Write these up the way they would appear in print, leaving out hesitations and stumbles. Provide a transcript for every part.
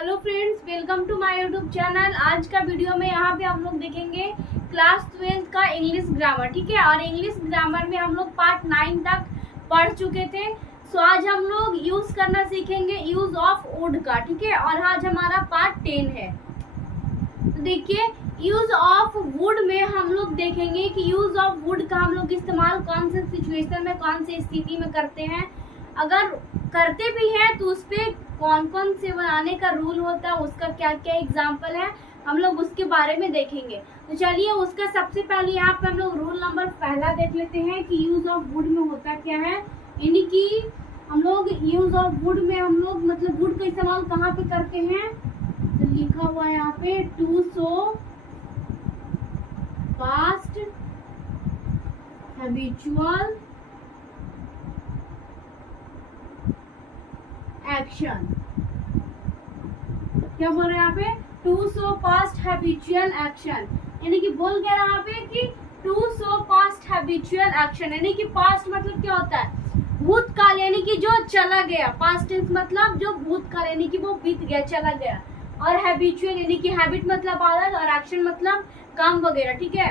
Hello friends, welcome to my YouTube channel. आज का video में यहाँ पे हम लोग देखेंगे क्लास 12 का इंग्लिश ग्रामर। ठीक है, और इंग्लिश ग्रामर में हम लोग पार्ट 9 तक पढ़ चुके थे। सो आज हम लोग यूज करना सीखेंगे यूज ऑफ वुड का। ठीक है, और आज हमारा पार्ट 10 है। तो देखिए, यूज ऑफ वुड में हम लोग देखेंगे कि यूज ऑफ वुड का हम लोग इस्तेमाल कौन से सिचुएशन में, कौन से स्थिति में करते हैं। अगर करते भी हैं तो उस पर कौन कौन से बनाने का रूल होता है, उसका क्या क्या एग्जाम्पल है, हम लोग उसके बारे में देखेंगे। तो चलिए, उसका सबसे पहले यहाँ पे हम लोग रूल नंबर पहला देख लेते हैं कि यूज ऑफ वुड में होता क्या है। यानी कि हम लोग यूज ऑफ वुड में हम लोग मतलब वुड का इस्तेमाल कहाँ पे करते हैं। तो लिखा हुआ है यहाँ पे to show past habitual action. क्या बोल रहे हैं यहाँ पे, to show past habitual action. यानी कि बोल क्या रहा है यहाँ पे कि to show past habitual action. यानी कि पास्ट मतलब क्या होता है, भूतकाल, यानी कि जो चला गया। पास्ट टेंस मतलब जो भूतकाल, यानी कि वो बीत गया, चला गया। और हैबिचुअल यानी कि हैबिट मतलब आदत, और एक्शन मतलब काम वगैरह। ठीक है,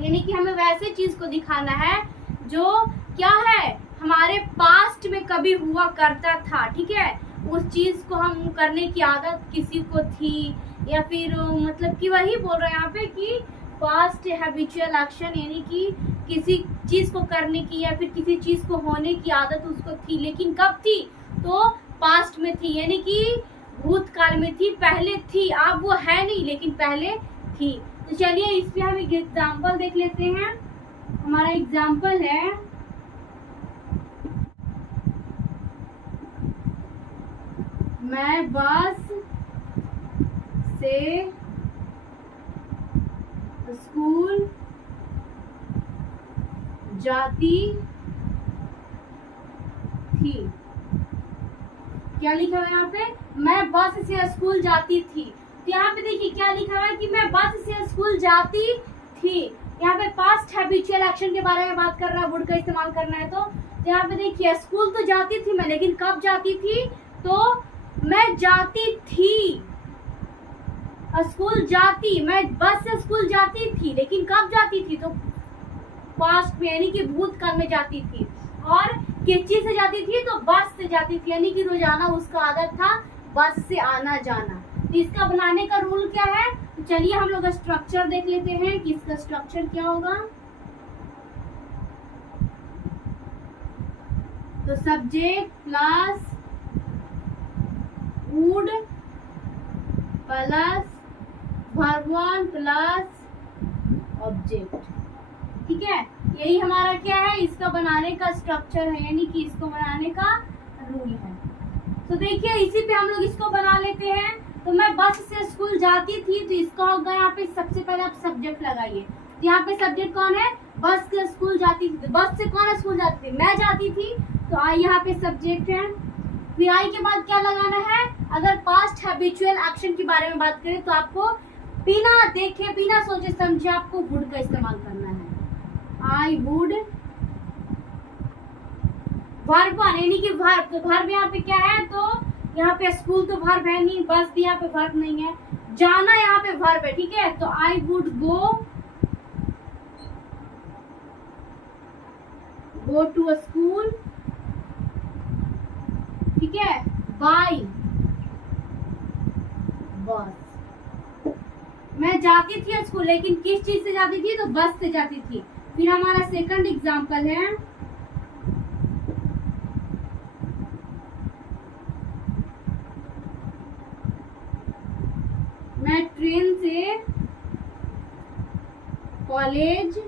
यानी कि हमें वैसे चीज को दिखाना है जो क्या है, हमारे पास्ट में कभी हुआ करता था। ठीक है, उस चीज को हम करने की आदत किसी को थी, या फिर मतलब कि वही बोल रहे हैं यहाँ पे कि पास्ट हैबिचुअल एक्शन, यानी कि किसी चीज को करने की या फिर किसी चीज को होने की आदत उसको थी, लेकिन कब थी, तो पास्ट में थी, यानी कि भूतकाल में थी, पहले थी। अब वो है नहीं, लेकिन पहले थी। तो चलिए, इस पे हम एक एग्जाम्पल देख लेते हैं। हमारा एग्जाम्पल है, मैं बस से स्कूल जाती थी। क्या लिखा हुआ है यहाँ पे, मैं बस से स्कूल जाती थी। तो यहाँ पे देखिए क्या लिखा हुआ है कि मैं बस से स्कूल जाती थी। यहाँ पे पास्ट हैबिचुअल एक्शन के बारे में बात कर रहा है, वुड का इस्तेमाल करना है। तो यहाँ पे देखिए, स्कूल तो जाती थी मैं, लेकिन कब जाती थी, तो मैं जाती थी स्कूल जाती, मैं बस से स्कूल जाती थी, लेकिन कब जाती थी, तो पास्ट में, यानी कि भूतकाल में जाती थी। और किस चीज से जाती थी, तो बस से जाती थी, यानी कि रोजाना उसका आदत था बस से आना जाना। तो इसका बनाने का रूल क्या है, तो चलिए हम लोग स्ट्रक्चर देख लेते हैं कि इसका स्ट्रक्चर क्या होगा। तो subject plus would plus verb one plus object. ठीक है, यही हमारा क्या है, इसका बनाने का स्ट्रक्चर है, यानी कि इसको बनाने का रूल है। तो देखिए, इसी पे हम लोग इसको बना लेते हैं। तो मैं बस से स्कूल जाती थी, तो इसका होगा यहाँ पे सबसे पहले आप सब्जेक्ट लगाइए। तो यहाँ पे सब्जेक्ट कौन है, बस से स्कूल जाती थी। तो बस से कौन स्कूल जाती थी, मैं जाती थी। तो आई यहाँ पे सब्जेक्ट है। फिर आई के बाद क्या लगाना है, अगर पास्ट हैबिचुअल एक्शन के बारे में बात करें तो आपको बिना देखे, बिना सोचे समझे आपको वुड का इस्तेमाल करना है। आई वुड वर्ब वन, यानी कि वर्ब। तो वर्ब यहाँ पे क्या है, तो यहाँ पे स्कूल तो वर्ब है नहीं, बस भी यहाँ पे वर्ब नहीं है, जाना यहाँ पे वर्ब है। ठीक है, तो I would go to school. ठीक है, बाय बस। मैं जाती थी स्कूल, लेकिन किस चीज से जाती थी, तो बस से जाती थी। फिर हमारा सेकंड एग्जांपल है, मैं ट्रेन से कॉलेज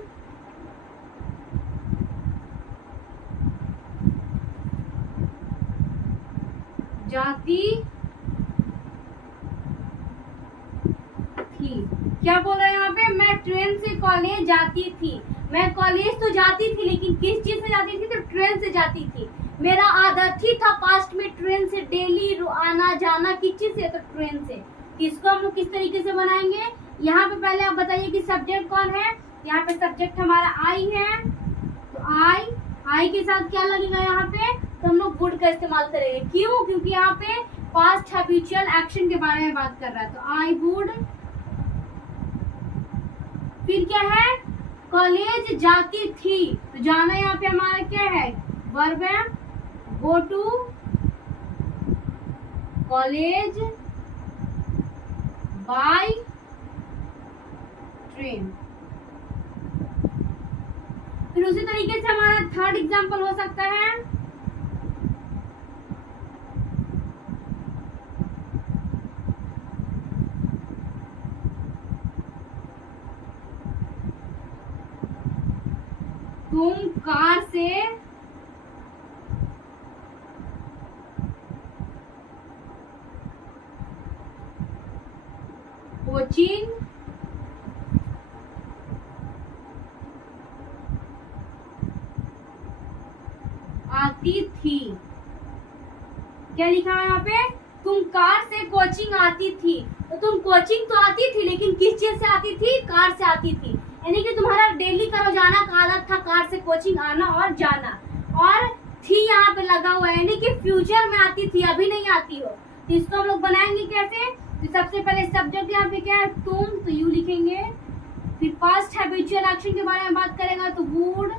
जाती थी। क्या बोल रहे हैं यहाँ पे, मैं ट्रेन से कॉलेज जाती थी। मैं कॉलेज तो जाती थी, लेकिन किस चीज से जाती थी, तो ट्रेन से जाती थी। मेरा आदत ही था पास्ट में ट्रेन से डेली आना जाना, किस चीज से, तो ट्रेन से। इसको हम लोग किस तरीके से बनाएंगे, यहाँ पे पहले आप बताइए कि सब्जेक्ट कौन है। यहाँ पे सब्जेक्ट हमारा आई है। तो आई के साथ क्या लगेगा यहाँ पे, तो हम लोग वुड का इस्तेमाल करेंगे। क्यों, क्योंकि यहाँ पे पास्ट हैबिचुअल एक्शन के बारे में बात कर रहा है। तो आई वुड, फिर क्या है, कॉलेज जाती थी, तो जाना यहाँ पे हमारा क्या है, वर्ब है, go to college by train. फिर उसी तरीके से हमारा थर्ड एग्जांपल हो सकता है, तुम कार से कोचिंग आती थी। क्या लिखा है यहाँ पे, तुम कार से कोचिंग आती थी। तो तुम कोचिंग तो आती थी, लेकिन किस चीज से आती थी, कार से आती थी। यानी कि तुम्हारा डेली का रोजाना का आदत था कार से कोचिंग आना और जाना, और थी यहाँ पे लगा हुआ है, यानी कि फ्यूचर में आती थी, अभी नहीं आती हो। तो इसको हम लोग बनाएंगे कैसे, तो सबसे पहले सब्जेक्ट यहाँ पे क्या है, तुम, तो यू लिखेंगे। फिर पास्ट हैबिचुअल एक्शन के बारे में बात करेगा, तो would,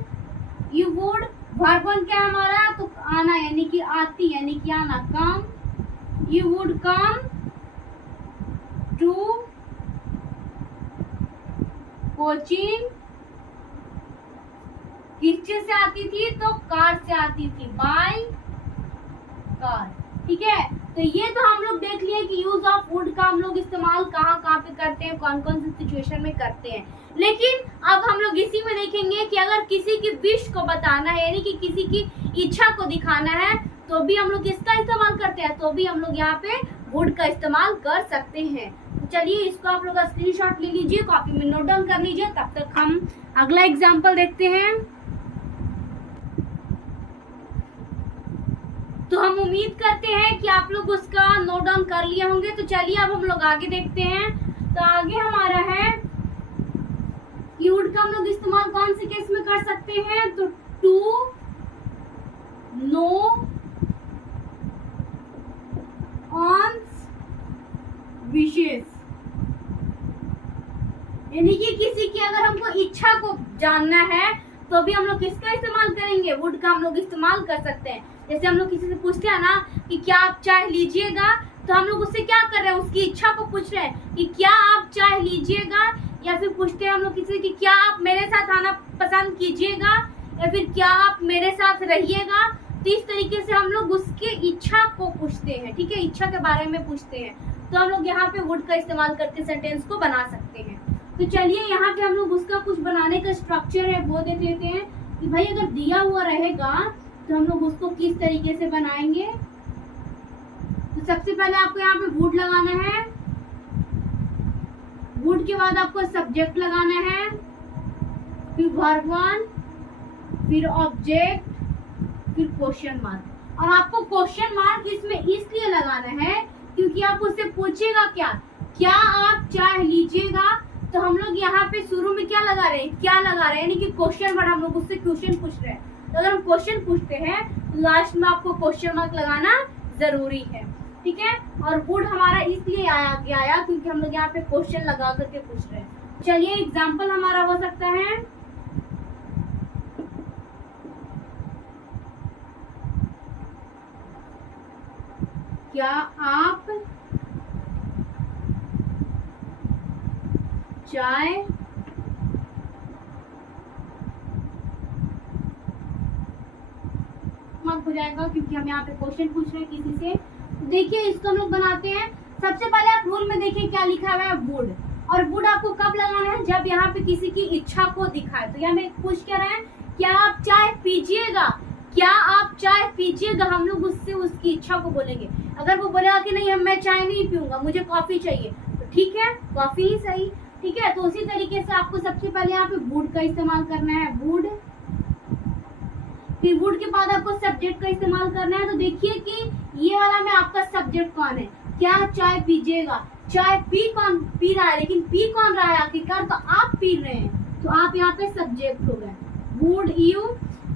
you would. Verb one क्या है हमारा, तो आना, यानी कि आती, यानी कि आना, come, you would come to coaching. किस चीज से आती थी, तो कार से आती थी, बाय कार। ठीक है, तो ये तो हम लोग देख लिए कि यूज ऑफ वुड का हम लोग इस्तेमाल कहाँ कहाँ पे करते हैं, कौन कौन सी सिचुएशन में करते हैं। लेकिन अब हम लोग इसी में देखेंगे कि अगर किसी की विश को बताना है, यानी कि किसी की इच्छा को दिखाना है, तो भी हम लोग इसका इस्तेमाल करते हैं, तो भी हम लोग यहाँ पे वुड का इस्तेमाल कर सकते हैं। तो चलिए इसको आप लोग स्क्रीनशॉट ले लीजिए, कॉपी में नोट डाउन कर लीजिए। तब तक हम अगला एग्जाम्पल देखते हैं। तो हम उम्मीद करते हैं कि आप लोग उसका नोट डाउन कर लिए होंगे। तो चलिए अब हम लोग आगे देखते हैं। तो आगे हमारा है कि वुड का हम लोग इस्तेमाल कौन से केस में कर सकते हैं, तो टू नो ऑन विशेष, यानी कि किसी की अगर हमको इच्छा को जानना है तो भी हम लोग किसका इस्तेमाल करेंगे, वुड का हम लोग इस्तेमाल कर सकते हैं। जैसे हम लोग किसी से पूछते हैं ना कि क्या आप चाय लीजिएगा, तो हम लोग उससे क्या कर रहे हैं, उसकी इच्छा को पूछ रहे हैं कि क्या आप चाय लीजिएगा, या फिर पूछते हैं हम लोग किसी की क्या आप मेरे साथ आना पसंद कीजिएगा, या फिर क्या आप मेरे साथ रहिएगा। तो इस तरीके से हम लोग उसके इच्छा को पूछते हैं। ठीक है, इच्छा के बारे में पूछते हैं, तो हम लोग यहाँ पे वुड का इस्तेमाल करके सेंटेंस को बना सकते हैं। तो चलिए यहाँ पे हम लोग उसका कुछ बनाने का स्ट्रक्चर है वो देख लेते हैं कि भाई अगर दिया हुआ रहेगा तो हम लोग उसको किस तरीके से बनाएंगे। तो सबसे पहले आपको यहाँ पे वुड लगाना है, वुड के बाद आपको सब्जेक्ट लगाना है, फिर वर्ब वन, फिर ऑब्जेक्ट, फिर क्वेश्चन मार्क। और आपको क्वेश्चन मार्क इसमें इसलिए लगाना है क्योंकि आप उससे पूछेगा क्या आप चाय लीजिएगा। तो हम लोग यहाँ पे शुरू में क्या लगा रहे हैं, क्या लगा रहे हैं, यानी कि क्वेश्चन वर्ड, हम लोग उससे क्वेश्चन पूछ रहे हैं। तो अगर हम क्वेश्चन पूछते हैं तो लास्ट में आपको क्वेश्चन मार्क लगाना जरूरी है। ठीक है, और वुड हमारा इसलिए आया क्योंकि हम लोग यहाँ पे क्वेश्चन लगा करके पूछ रहे हैं। चलिए एग्जाम्पल हमारा हो सकता है, क्या आप चाय हो जाएगा क्योंकि हम यहाँ पे क्वेश्चन पूछ रहे हैं किसी से। देखिए इसको हम लोग बनाते हैं। सबसे पहले आप रूल में देखिए क्या लिखा हुआ है, वुड। और वुड आपको कब लगाना है, जब यहाँ पे किसी की इच्छा को दिखाए। तो यहाँ में पूछ क्या रहे हैं, क्या आप चाय पीजिएगा, क्या आप चाय पीजिएगा, हम लोग उससे उसकी इच्छा को बोलेंगे। अगर वो बोलेगा कि नहीं मैं चाय नहीं पीऊंगा, मुझे कॉफी चाहिए, तो ठीक है कॉफी ही सही। ठीक है, तो उसी तरीके से आपको सबसे पहले यहाँ पे वुड का इस्तेमाल करना है, वुड। फिर वुड के बाद आपको सब्जेक्ट का इस्तेमाल करना है। तो देखिए कि ये वाला में आपका सब्जेक्ट कौन है, क्या चाय पीजिएगा, चाय कौन पी रहा है, लेकिन पी कौन रहा है आखिरकार, तो आप पी रहे हैं, तो आप यहाँ पे सब्जेक्ट हो गए, वुड यू।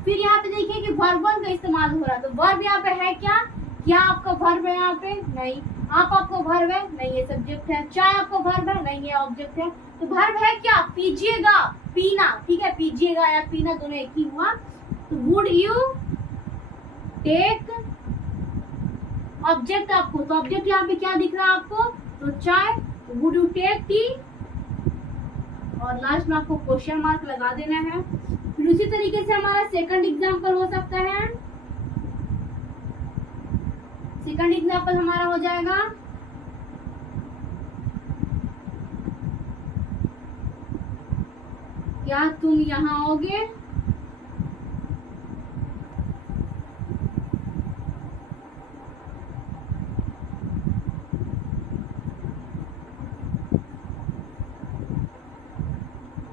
फिर यहाँ पे देखिए कि वर्ब वन का इस्तेमाल हो रहा है। तो वर्ब यहाँ पे है क्या, क्या आपका वर्ब है यहाँ पे? नहीं। आप आपका वर्ब है? नहीं, ये सब्जेक्ट है। चाय आपका वर्ब है? नहीं, ये ऑब्जेक्ट है। तो वर्ब है क्या? पीजिएगा, पीना, ठीक है, पीजिएगा या पीना दोनों एक ही हुआ। तो वुड यू टेक ऑब्जेक्ट आपको, तो ऑब्जेक्ट यहाँ पे क्या दिख रहा है आपको? तो चाय। वुड यू टेक टी, और लास्ट में आपको क्वेश्चन मार्क लगा देना है। फिर उसी तरीके से हमारा सेकंड एग्जांपल हो सकता है। सेकंड एग्जांपल हमारा हो जाएगा, क्या तुम यहाँ आओगे?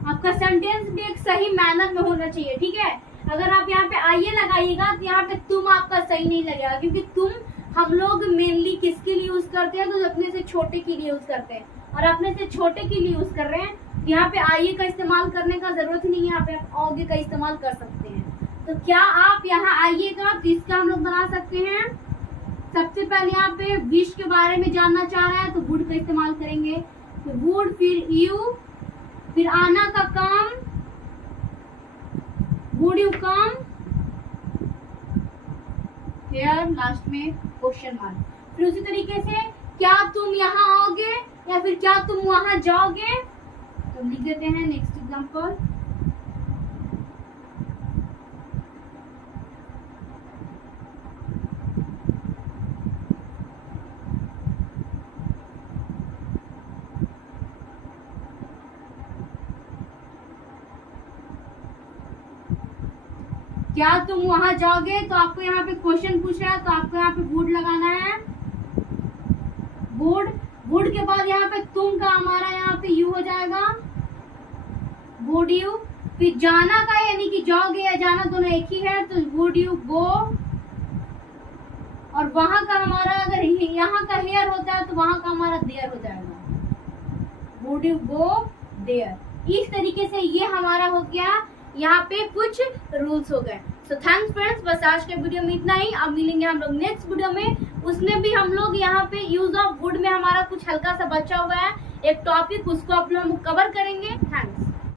आपका सेंटेंस भी एक सही मैनर में होना चाहिए, ठीक है। अगर आप यहाँ पे आइए लगाइएगा तो यहाँ पे तुम आपका सही नहीं लगेगा, क्योंकि तुम हम लोग मेनली किसके लिए यूज करते हैं? तो अपने से छोटे के लिए यूज करते हैं, और अपने से छोटे के लिए यूज कर रहे हैं। तो यहाँ पे आइए का इस्तेमाल करने का जरूरत ही नहीं है, यहाँ पे आप आओगे का इस्तेमाल कर सकते हैं। तो क्या आप यहाँ आइएगा, तो इसका हम लोग बना सकते हैं। सबसे पहले यहाँ पे विश के बारे में जानना चाह रहे हैं, तो वुड का इस्तेमाल करेंगे। तो वुड, फिर यू, फिर आना का काम, वुड यू कम, फिर लास्ट में क्वेश्चन मार्क। फिर उसी तरीके से क्या तुम यहाँ आओगे या फिर क्या तुम वहां जाओगे? तो लिख देते हैं नेक्स्ट एग्जांपल। क्या तुम वहां जाओगे? तो आपको यहाँ पे क्वेश्चन पूछ रहा है, तो आपको यहाँ पे वुड लगाना है। वुड, वुड के बाद यहाँ पे तुम का हमारा यहाँ पे यू हो जाएगा, वुड यू। फिर जाना का यानी कि जाओगे या जाना दोनों एक ही है, तो वुड यू गो। और वहां का हमारा अगर यहाँ का हेयर होता है तो वहां का हमारा देयर हो जाएगा, वुड यू गो देयर। इस तरीके से ये हमारा हो गया, यहाँ पे कुछ रूल्स हो गए। सो थैंक्स फ्रेंड्स, बस आज के वीडियो में इतना ही। अब मिलेंगे हम लोग नेक्स्ट वीडियो में, उसमें भी हम लोग यहाँ पे यूज ऑफ वुड में हमारा कुछ हल्का सा बचा हुआ है एक टॉपिक, उसको आप लोग कवर करेंगे। थैंक्स।